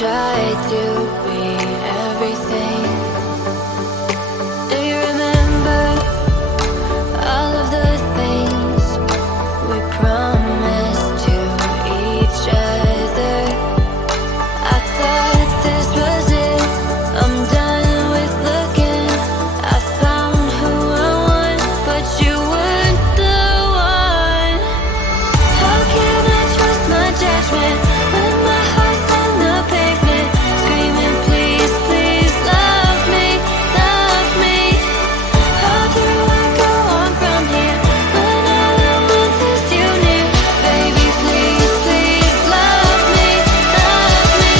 tried to be everything. Do you remember all of the things we promised to each other? I thought this was it. I'm done with looking. I found who I want, but you weren't the one. How can I trust my judgment when my heart's on the pavement, screaming, please, please love me, love me? How do I go on from here when all I want is you near? Baby, please, please love me, love me.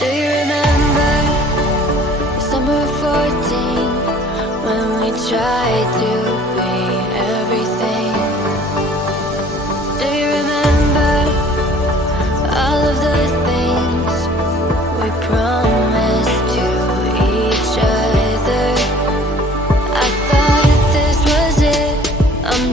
Do you remember December 14 when we tried to be everything?